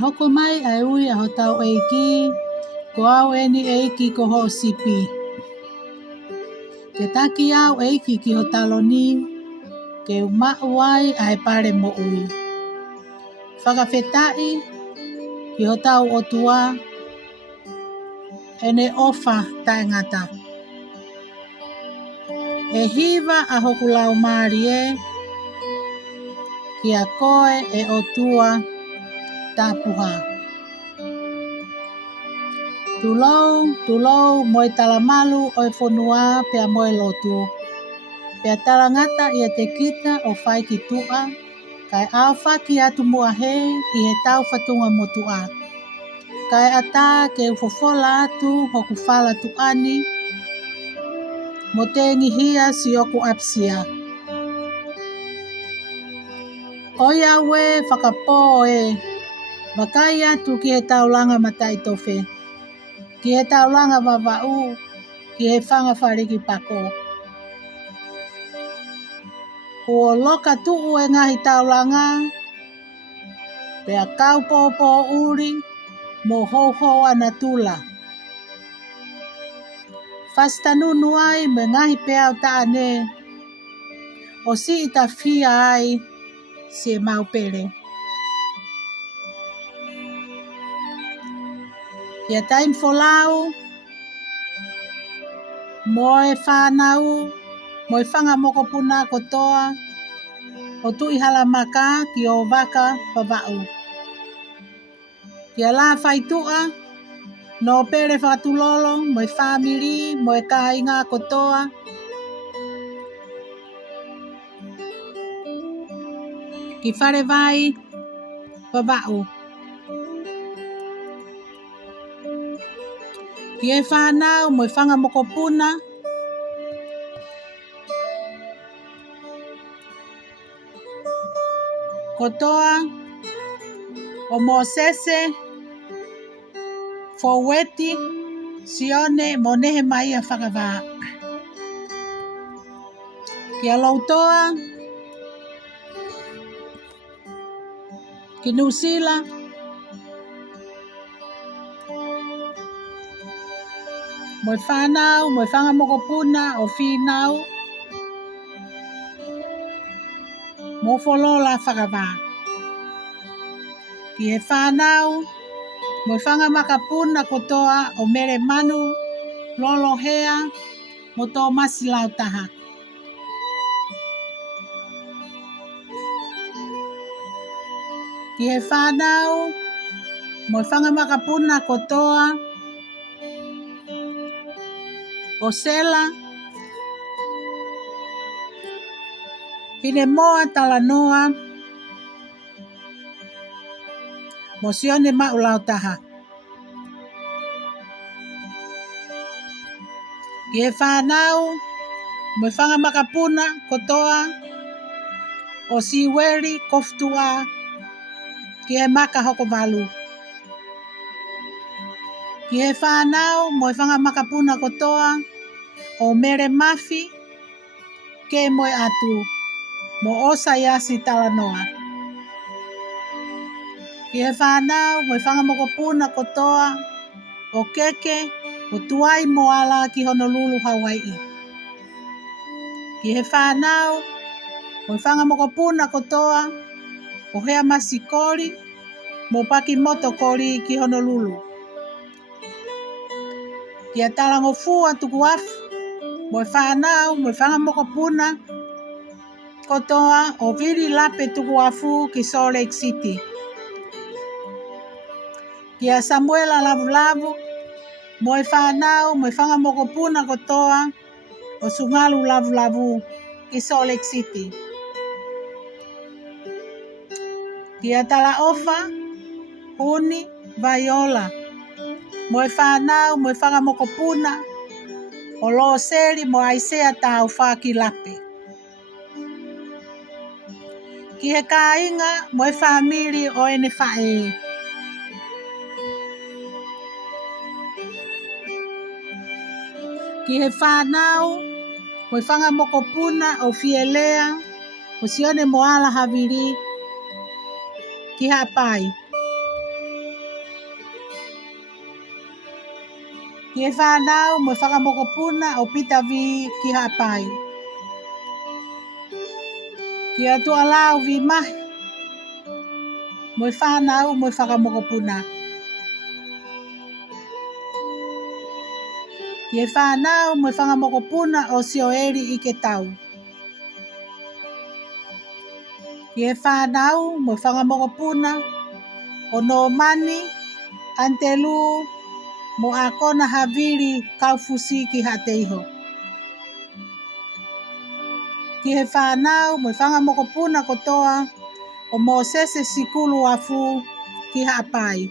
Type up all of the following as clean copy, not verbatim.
hoko mai ai ui a hotau eiki, ko au eni eiki ko ho sipi. Ke taki au eiki ki hotaloni, ke umau ai a he pare mo ui. Whakawhetai ki hotau otua, ene ofa tae ngata. E hiva a hoku lau maari e, ki a koe e otua tapuha. Tulou moe talamalu o e whonua pea moe lotu. Pea talangata i te kita o whai ki tua, kai au whaki atu mua hei i he tau whatunga motua. Kai ata ke ufofola atu hoku whala tuani, mo te ngihia si oku apsia. Oia we whakapo e, wakai atu ki he taulanga matai tofe. Ki he taulanga wawau, ki he whanga whariki pako. Kua loka tuu e ngahi taulanga, pea kaupopo uri, mo hoho ana tula. Fastanunu ai me ngahi pea o taane, o si ita fia ai, si e maupere. Kia taim folau, moe whanau, moe whanga mokopuna kotoa, o tui halamaka ki o waka pawau. Kia la whaitua, no pere whakatulolo, moe whamiri, moe kāinga kotoa. Ki whare vai, pawau. Ki e whanau, moe whanga mokopuna. Kotoa, o Mosese, Foweti, Sione, Monehe mai a whakawā. Kia lautoa, ki Nusila, moe whanau, moe whanga mokopuna o whinau, mo wholola whakawā. Ki he whanau, moe whanga makapuna kotoa o mere manu, lolo hea, mo tō masi lau taha. Ki he whanau, moe whanga makapuna kotoa, o sela, hine moa talanoa, mo sione mau lau taha. Ki he whanau, moe whanga makapuna kotoa, o siweri koftua, ki he maka hoko walu. Ki he whanau, moe whanga makapuna kotoa, o mere mafi, ke moe atu, mo osa yasi talanoa. Ki he whanau, moe whanga makapuna kotoa, o keke, o tuai moala ki Honolulu, Hawaii. Ki he whanau, moe whanga makapuna kotoa, o hea masikori, mo paki moto kori ki Honolulu. Ki a talango fua tuku afu, moe whanau, moe whanga mokopuna, kotoa o viri lape tuku afu ki Salt Lake City. Ki a Samuela Lavu Lavu, moe whanau, moe whanga mokopuna kotoa, o Sungalu Lavu Lavu ki Salt Lake City. Ki a tala ofa, huni, Viola, moe whanau, moe whanga mokopuna, o loo seri mo aisea tau whaki lape. Ki he kāinga, moe whamiri o ene whae. Ki he whanau, moe whanga mokopuna o Fielea, o sione moala haviri, ki hapai. Ki e whanau mo whakamokopuna o pita vi ki hapai. Ki atu alau vi mahi. Mo whanau mo whakamokopuna. Ki e whanau mo whakamokopuna o sioeri I ke tau. Ki e whanau mo whakamokopuna o no mani antelu mo akona haviri kaufusi ki hateiho. Ki he whanau mo whangamokopuna kotoa o mo sese sikulu afu ki hapai.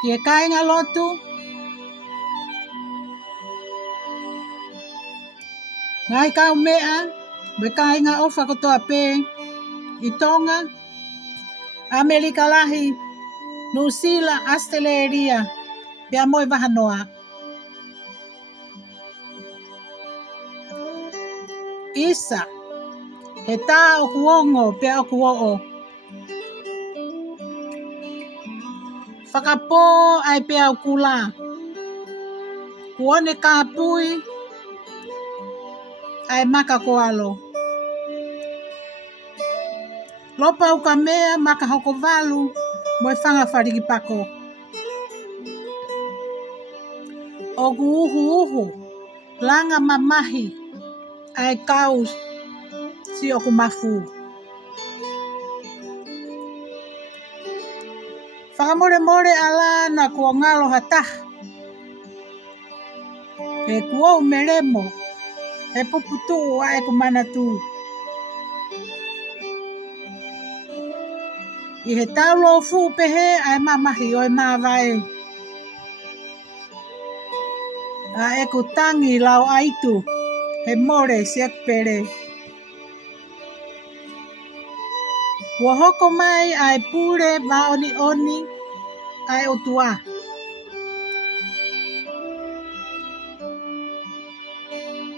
Ki e kainga lotu ngai kau mea me kainga ofa kotoa pe I Tonga, Amerika lahi, Nusila, Australia, pia moi wahanoa. Isa, he tā o kuongo pia o kuoo. Whakapō ai pia o kula. Kuone ka pui ai maka koalo. Lopa uka mea maka hoko walu mo e whanga whariki pako. O uhu uhu, langa mamahi ai kau si o kumafu. Whakamore more ala na kua ngalo hataha. E kua umeremo, e puputu ai kumanatu. I he taulo fu pehe ai mamahi o e mawai. A e kutangi lau aitu, he more siak pere. Kua hoko mai ai pure maoni oni ai otua.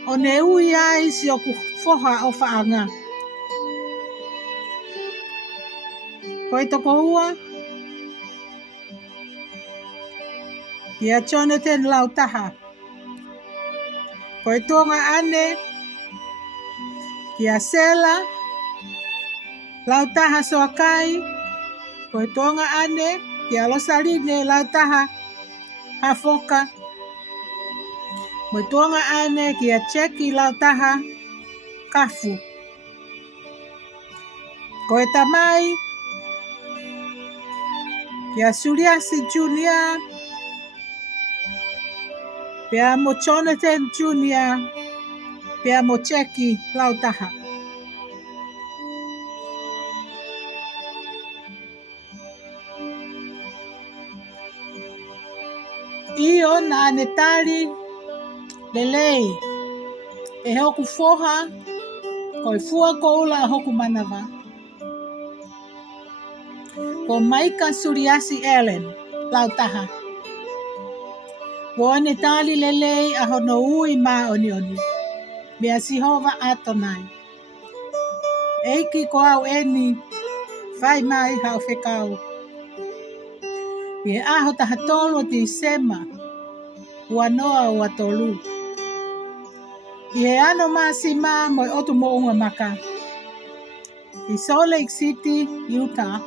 O ne ui ai si o kufoha o whaanga. Koe toko ua. Kia Jonathan Lautaha. Koe tonga ane. Kia Sela. Lautaha Soakai. Koe tonga ane. Kia Losaline Lautaha Hafoka. Koe tonga ane. Kia Cheki Lautaha Kafu. Koe Tamai. Kia Suliasi Junior. Pea mo Jonathan Junior. Pea mo Cheki Lautaha. Io na anetari lelei. E hoku foha. Koi fua koula hoku manawa. Ko Maika Suriasi Ellen, Lautaha. Ko anetali lelei a hono ui ma oni oni. Mea sihova atonai. Eiki ko au eni, vai mai hau whekau. Ie aho taha tolo ti sema, ua noa ua tolu. Ie ano maasi ma moi otu mo unga maka. I Salt Lake City, Utah.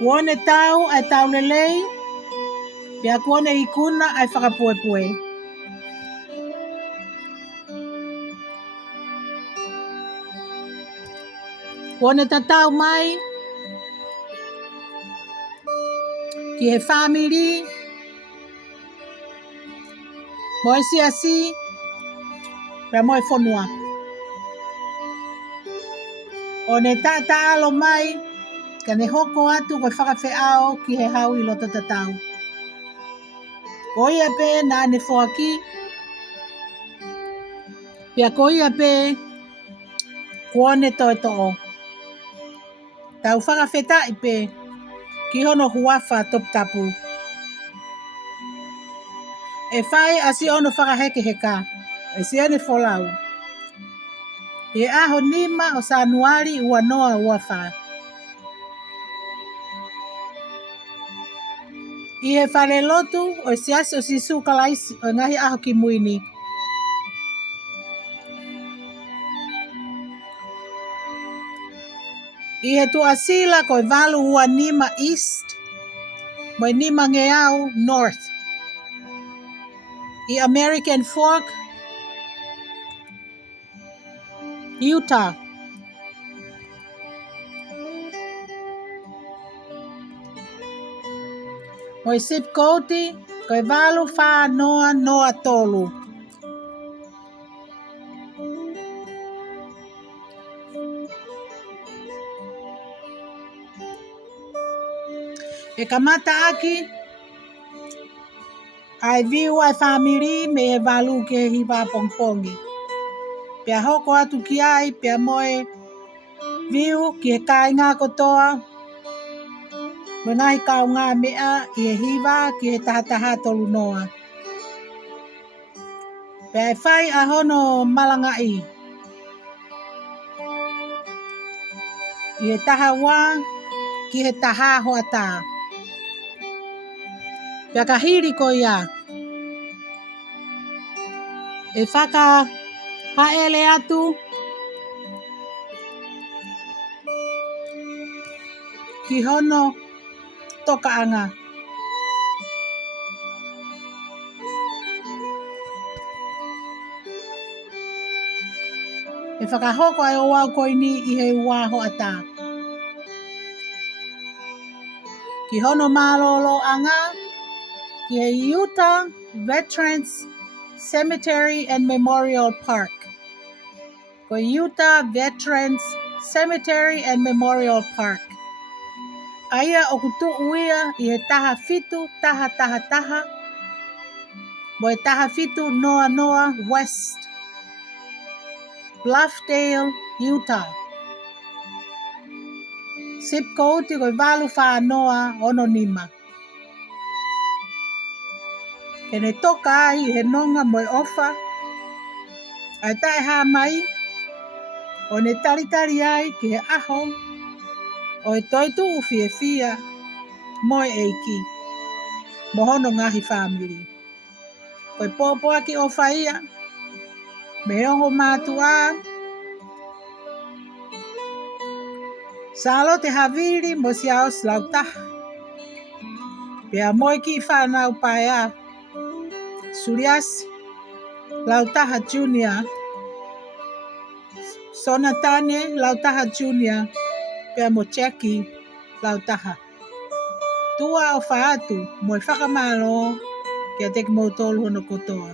Kuone tau ai tau lelei, pia kuone ikuna ai whakapuepue. Kuone tatau mai, ki he family, moi siasi, pia moi fonua. O ne tata alo mai, ka ne hoko atu koe whakawheao ki he hau I loto tatau. Koia pe na ne whoaki, pia koia pe kuone toi to'o. Tau whakawheta I pe ki hono huafa top tapu. E whai asi ono whakaheke heka, e si ane wholau. E aho nima o Sanuari ua noa ua wha. I he whare lotu o siasi o sisu kalaisi o ngahi aho ki muini. I he tu asila koe walu ua nima east, mo nima ngeau north. I American Fork, Utah. Mo sip kouti, koe walu wha noa tolu. E kamata aki, ai viu ai family me e walu ke hiwa pongpongi. Pea hoko atu ki ai, pea moe viu ki he kai ngā kotoa. Mo ngai kau ngā mea i he hiwa ki he tahataha tolu noa. Pea e whai a hono malangai. I he taha wā ki he taha hoata. Pea ka hiri ko ia. E whaka haele atu. Ki hono toka anga. E whakahoko ai o wau koini i he ua hoata. Ki hono malolo anga. Ki he Utah Veterans Cemetery and Memorial Park. Ko Utah Veterans Cemetery and Memorial Park. Aia o kutu uia i he taha fitu, taha. Mo e taha fitu noa west. Bluffdale, Utah. Sip kouti koe walu wha noa ono nima. Kene toka ai he nonga mo e ofa. Ai tae ha mai. O ne taritari ai ki he aho. O e toitu uwhi e fia. Mo e eiki. Mohono ngahi family. Koe pōpoa ki ofa ia. Me ongo mātua. Salo te haviri mo si aos lautaha. Pea moi ki whanau paea. Suriasi. Lautaha Junior. Sonatane Lautaha Junior. Pea mo Cheki Lautaha. Tua o whaatu mo e whakamalo kia teki mo tolu hono kotoa.